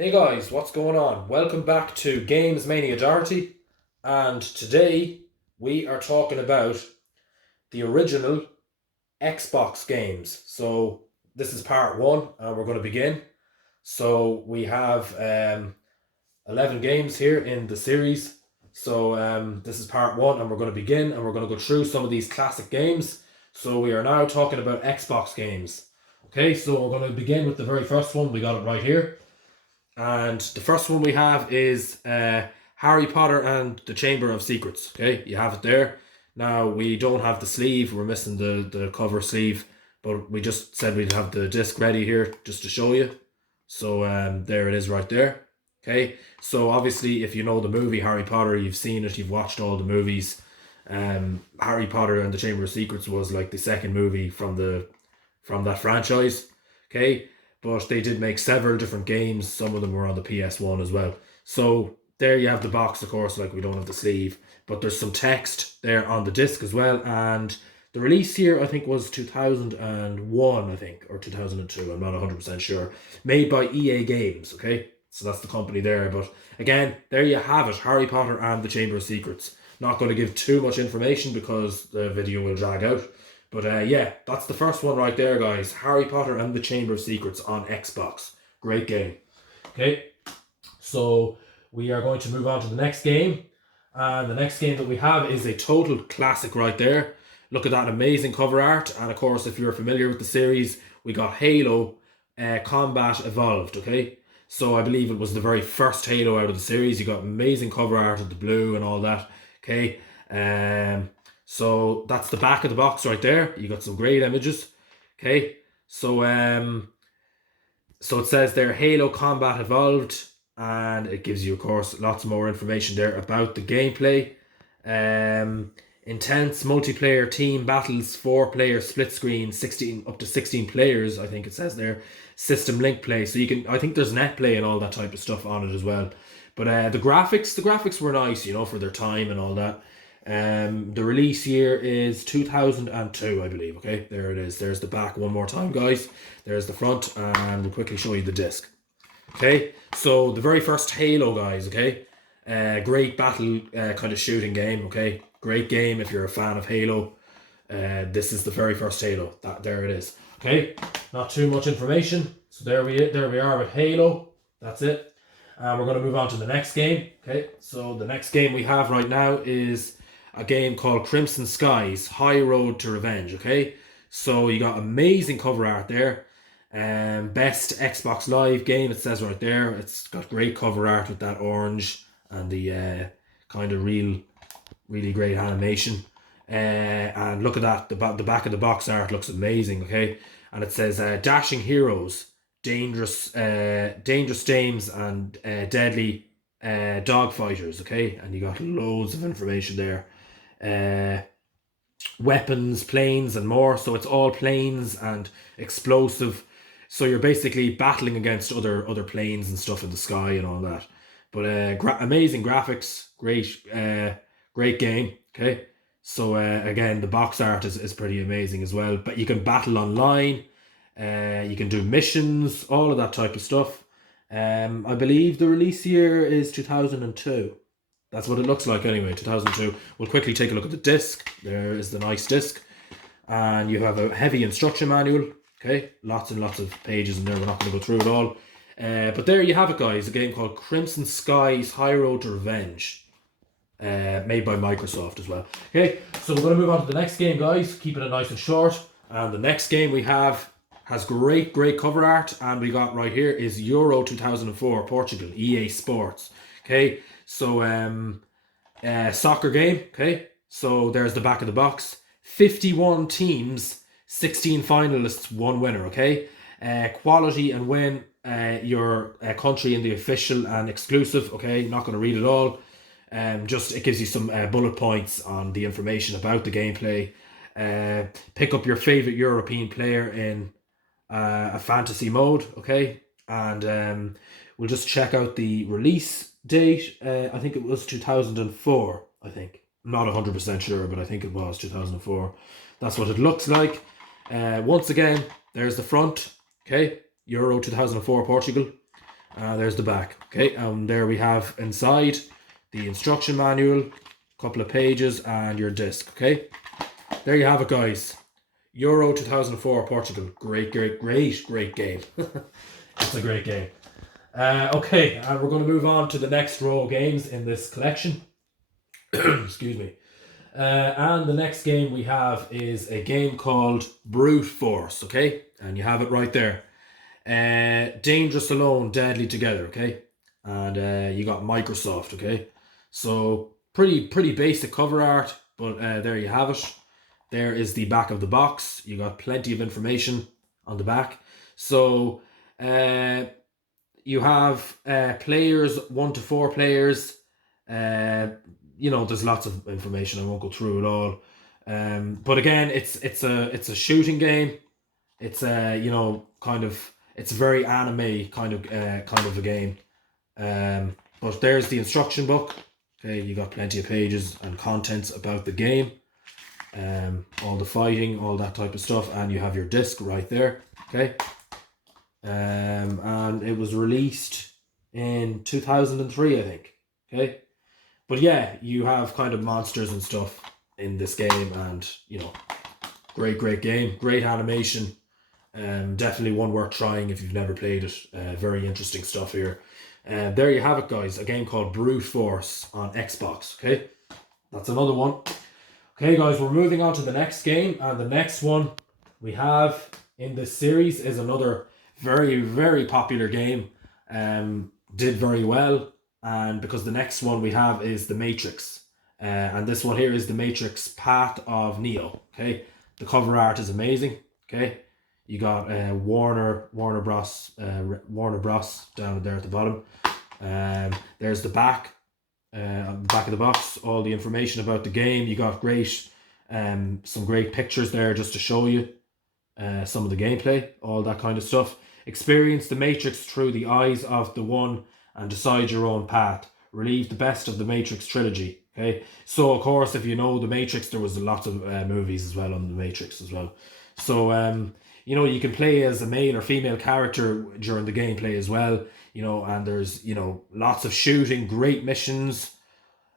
Hey guys, what's going on? Welcome back to Games Mania Doherty, and today we are talking about the original Xbox games. So this is part one, and we're going to begin. So we have 11 games here in the series. So this is part one, and we're going to begin, and we're going to go through some of these classic games. So we are now talking about Xbox games. Okay, so we're going to begin with the very first one. We got it right here. And the first one we have is Harry Potter and the Chamber of Secrets. Okay, you have it there. Now, we don't have the sleeve. We're missing the cover sleeve. But we just said we'd have the disc ready here just to show you. So there it is right there. Okay, so obviously if you know the movie Harry Potter, you've seen it, you've watched all the movies. Harry Potter and the Chamber of Secrets was like the second movie from that franchise. Okay, but they did make several different games. Some of them were on the PS1 as well. So there you have the box, of course, like we don't have the sleeve, but there's some text there on the disc as well. And the release here, I think, was 2001, I think, or 2002. I'm not 100% sure. Made by EA Games, okay? So that's the company there. But again, there you have it, Harry Potter and the Chamber of Secrets. Not going to give too much information because the video will drag out. But yeah, that's the first one right there, guys. Harry Potter and the Chamber of Secrets on Xbox. Great game. Okay, so we are going to move on to the next game. And the next game that we have is a total classic right there. Look at that amazing cover art. And of course, if you're familiar with the series, we got Halo Combat Evolved, okay? So I believe it was the very first Halo out of the series. You got amazing cover art of the blue and all that, okay? So that's the back of the box right there. You got some great images. Okay. So it says there Halo Combat Evolved, and it gives you, of course, lots more information there about the gameplay. Intense multiplayer team battles, 4-player split screen, 16 up to 16 players, I think it says there. System link play. So you can, I think there's net play and all that type of stuff on it as well. But the graphics were nice, for their time and all that. The release year is 2002, I believe. Okay, there it is. There's the back one more time, guys. There's the front, and we'll quickly show you the disc. Okay, so the very first Halo, guys. Okay, great battle kind of shooting game. Okay, great game if you're a fan of Halo. This is the very first Halo. There it is. Okay, not too much information. So there we are with Halo. That's it. We're going to move on to the next game. Okay, so the next game we have right now is a game called Crimson Skies, High Road to Revenge, okay? So you got amazing cover art there. Best Xbox Live game, it says right there. It's got great cover art with that orange and the kind of really great animation. And look at that, the back of the box art looks amazing, okay? And it says Dashing Heroes, Dangerous Dames, and Deadly Dogfighters, okay? And you got loads of information there. Weapons, planes, and more. So it's all planes and explosive. So you're basically battling against other planes and stuff in the sky and all that. But amazing graphics, great game. Okay, so again, the box art is pretty amazing as well. But you can battle online. You can do missions, all of that type of stuff. I believe the release year is 2002. That's what it looks like anyway, 2002. We'll quickly take a look at the disc. There is the nice disc. And you have a heavy instruction manual. Okay, lots and lots of pages in there. We're not going to go through it all. But there you have it, guys. A game called Crimson Skies, High Road to Revenge. Made by Microsoft as well. Okay, so we're going to move on to the next game, guys. Keeping it nice and short. And the next game we have has great cover art. And we got right here is Euro 2004, Portugal, EA Sports. Okay, so soccer game. Okay, so there's the back of the box. 51 teams, 16 finalists, 1 winner. Okay, quality and win your country in the official and exclusive. Okay, not going to read it all. Just it gives you some bullet points on the information about the gameplay. Pick up your favorite European player in a fantasy mode. Okay, and we'll just check out the release date. I think it was 2004. I think I'm not 100% sure, but I think it was 2004. That's what it looks like. Once again, there's the front. Okay, Euro 2004 Portugal. There's the back. Okay, there we have inside the instruction manual, couple of pages, and your disc. Okay, there you have it, guys. Euro 2004 Portugal. Great game. It's a great game. Okay, and we're going to move on to the next row of games in this collection. Excuse me. And the next game we have is a game called Brute Force, okay? And you have it right there. Dangerous alone, deadly together, okay? And you got Microsoft, okay? So pretty basic cover art, but there you have it. There is the back of the box. You got plenty of information on the back. So you have players, 1 to 4 players. There's lots of information. I won't go through it all. But again, it's a shooting game. It's it's a very anime kind of a game. But there's the instruction book. Okay, you got plenty of pages and contents about the game. All the fighting, all that type of stuff, and you have your disc right there. Okay. And it was released in 2003, I think. Okay. But yeah, you have kind of monsters and stuff in this game, and great game, great animation. Definitely one worth trying if you've never played it. Very interesting stuff here. There you have it, guys. A game called Brute Force on Xbox. Okay, that's another one. Okay, guys, we're moving on to the next game, and the next one we have in this series is another very popular game. Did very well. And because the next one we have is The Matrix. And this one here is The Matrix Path of Neo. Okay. The cover art is amazing. Okay. You got Warner Bros. Down there at the bottom. There's the back. On the back of the box, all the information about the game. You got some great pictures there just to show you some of the gameplay, all that kind of stuff. Experience the Matrix through the eyes of the One and decide your own path. Relive the best of the Matrix trilogy. Okay, so of course, if you know the Matrix, there was lots of movies as well on the Matrix as well. So you can play as a male or female character during the gameplay as well. And there's lots of shooting, great missions,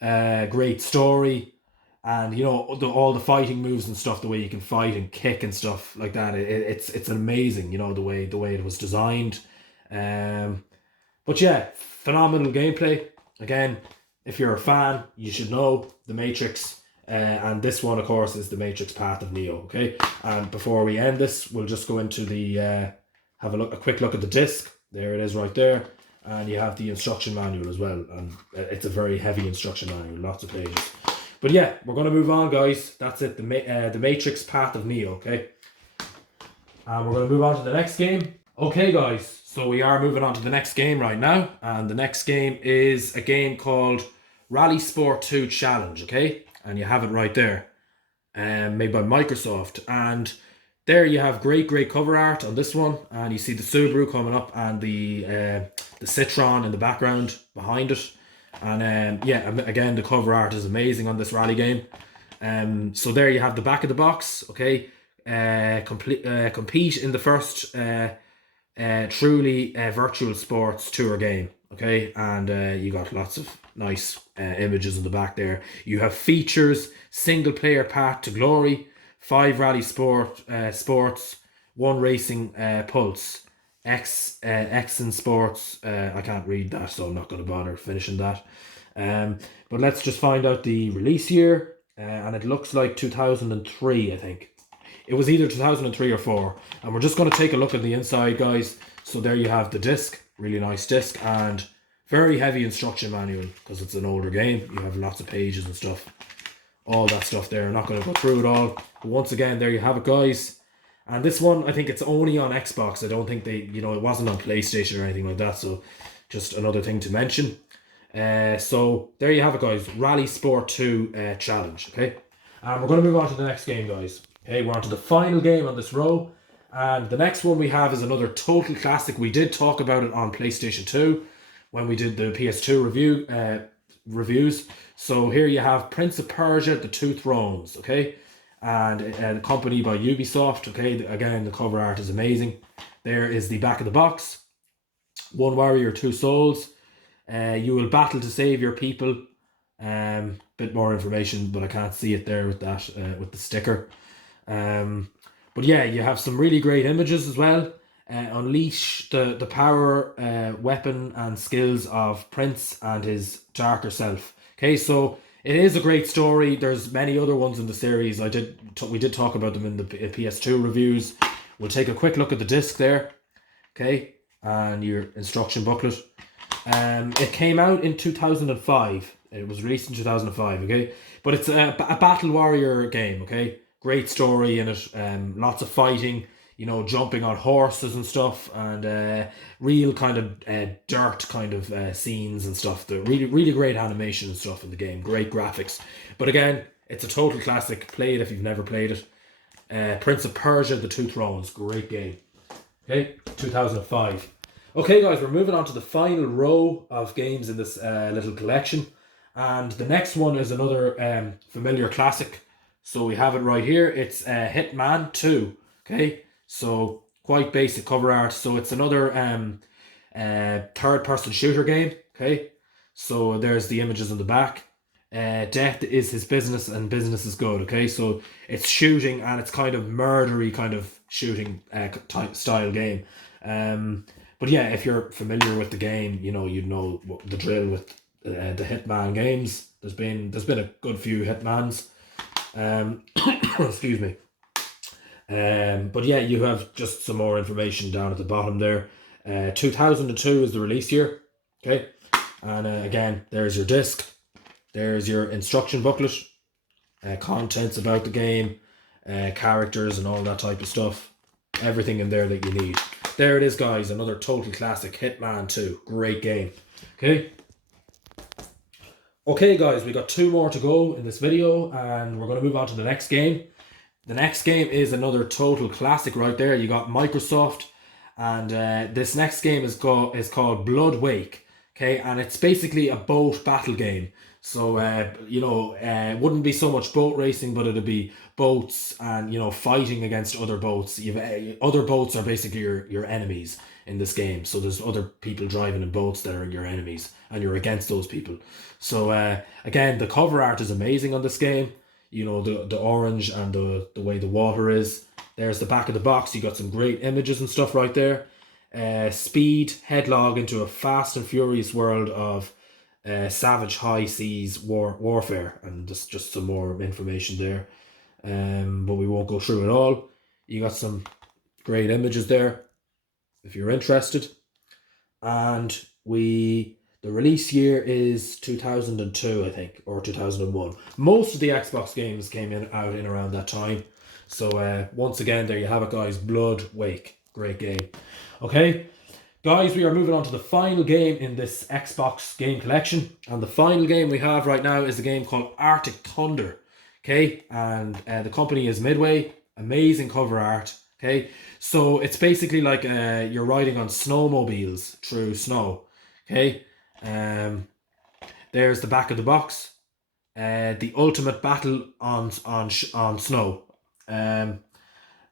great story, and all the fighting moves and stuff. The way you can fight and kick and stuff like that. It's amazing. The way it was designed. But yeah, phenomenal gameplay. Again, if you're a fan, you should know The Matrix. And this one, of course, is The Matrix Path of Neo. Okay, and before we end this, we'll just go into the have a quick look at the disc. There it is, right there, and you have the instruction manual as well. And it's a very heavy instruction manual, lots of pages. But yeah, we're gonna move on, guys. That's it. The Matrix Path of Neo. Okay, and we're gonna move on to the next game. Okay, guys. So we are moving on to the next game right now, and the next game is a game called Rally Sport 2 Challenge, okay? And you have it right there, made by Microsoft. And there you have great cover art on this one, and you see the Subaru coming up and the Citroen in the background behind it. And yeah, again, the cover art is amazing on this rally game. So there you have the back of the box, okay? Compete in the first truly virtual sports tour game, okay? And you got lots of nice images in the back there. You have features, single player path to glory, 5 rally sports, 1 racing pulse, X in sports. I can't read that, so I'm not going to bother finishing that. But let's just find out the release year, and it looks like 2003, I think. It was either 2003 or 4. And we're just going to take a look at the inside, guys. So there you have the disc. Really nice disc. And very heavy instruction manual because it's an older game. You have lots of pages and stuff. All that stuff there. I'm not going to go through it all. But once again, there you have it, guys. And this one, I think it's only on Xbox. I don't think they, it wasn't on PlayStation or anything like that. So just another thing to mention. So there you have it, guys. Rally Sport 2 Challenge. Okay. And we're going to move on to the next game, guys. Okay, we're on to the final game on this row. And the next one we have is another total classic. We did talk about it on PlayStation 2 when we did the PS2 reviews. So here you have Prince of Persia, The Two Thrones, okay? And accompanied by Ubisoft, okay? Again, the cover art is amazing. There is the back of the box. One warrior, two souls. You will battle to save your people. Bit more information, but I can't see it there with that with the sticker. But yeah, you have some really great images as well. Unleash the power, weapon, and skills of Prince and his darker self. Okay, so it is a great story. There's many other ones in the series. We did talk about them in the PS2 reviews. We'll take a quick look at the disc there. Okay, and your instruction booklet. It came out in 2005. It was released in 2005. Okay, but it's a battle warrior game. Okay, great story in it. Lots of fighting. Jumping on horses and stuff, and real kind of dirt kind of scenes and stuff. The really great animation and stuff in the game. Great graphics. But again, it's a total classic. Play it if you've never played it. Prince of Persia: The Two Thrones. Great game. Okay, 2005. Okay, guys, we're moving on to the final row of games in this little collection, and the next one is another familiar classic. So we have it right here. It's Hitman 2. Okay. So quite basic cover art. So it's another third-person shooter game. Okay, so there's the images on the back. Death is his business, and business is good. Okay, so it's shooting, and it's kind of murdery kind of shooting type style game. But yeah, if you're familiar with the game, you know the drill with the Hitman games. There's been a good few Hitmans. Excuse me. But yeah, you have just some more information down at the bottom there. 2002 is the release year. Okay, and again, there's your disc. There's your instruction booklet. Contents about the game, characters and all that type of stuff. Everything in there that you need. There it is, guys. Another total classic, Hitman 2. Great game. Okay. Okay, guys, we got two more to go in this video, and we're going to move on to the next game. The next game is another total classic right there. You got Microsoft, and this next game is called Blood Wake. Okay, and it's basically a boat battle game. So wouldn't be so much boat racing, but it'd be boats and fighting against other boats. Other boats are basically your enemies in this game. So there's other people driving in boats that are your enemies, and you're against those people. So again, the cover art is amazing on this game. The orange and the way the water is. There's the back of the box. You got some great images and stuff right there. Speed, headlog into a fast and furious world of savage high seas warfare. And just some more information there. But we won't go through it all. You got some great images there if you're interested. And the release year is 2002, I think, or 2001. Most of the Xbox games came out in around that time. So once again, there you have it, guys. Blood Wake. Great game. Okay, guys, we are moving on to the final game in this Xbox game collection. And the final game we have right now is a game called Arctic Thunder. Okay, and the company is Midway. Amazing cover art. Okay, so it's basically like you're riding on snowmobiles through snow. Okay. There's the back of the box. The ultimate battle on snow. And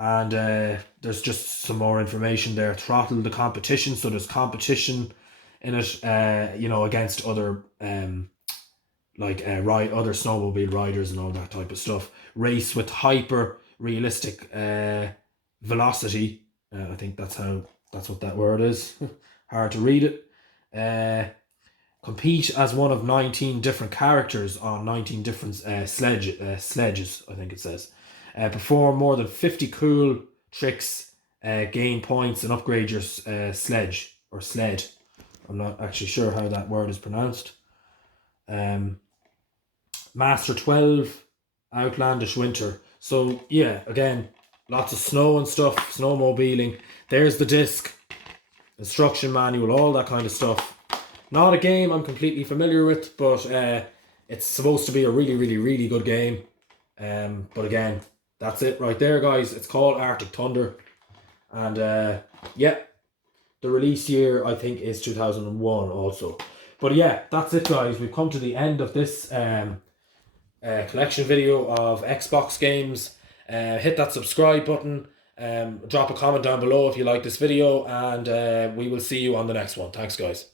there's just some more information there. Throttle the competition. So there's competition in it. Against other other snowmobile riders and all that type of stuff. Race with hyper realistic velocity. I think that's what that word is. Hard to read it. Compete as one of 19 different characters on 19 different sledges, I think it says. Perform more than 50 cool tricks, gain points, and upgrade your sled. I'm not actually sure how that word is pronounced. Master 12 Outlandish Winter. So yeah, again, lots of snow and stuff, snowmobiling. There's the disc, instruction manual, all that kind of stuff. Not a game I'm completely familiar with, but it's supposed to be a really good game. But again, that's it right there, guys. It's called Arctic Thunder. And yeah, the release year I think is 2001 also. But yeah, that's it, guys. We've come to the end of this collection video of Xbox games. Hit that subscribe button. Drop a comment down below if you like this video, and we will see you on the next one. Thanks, guys.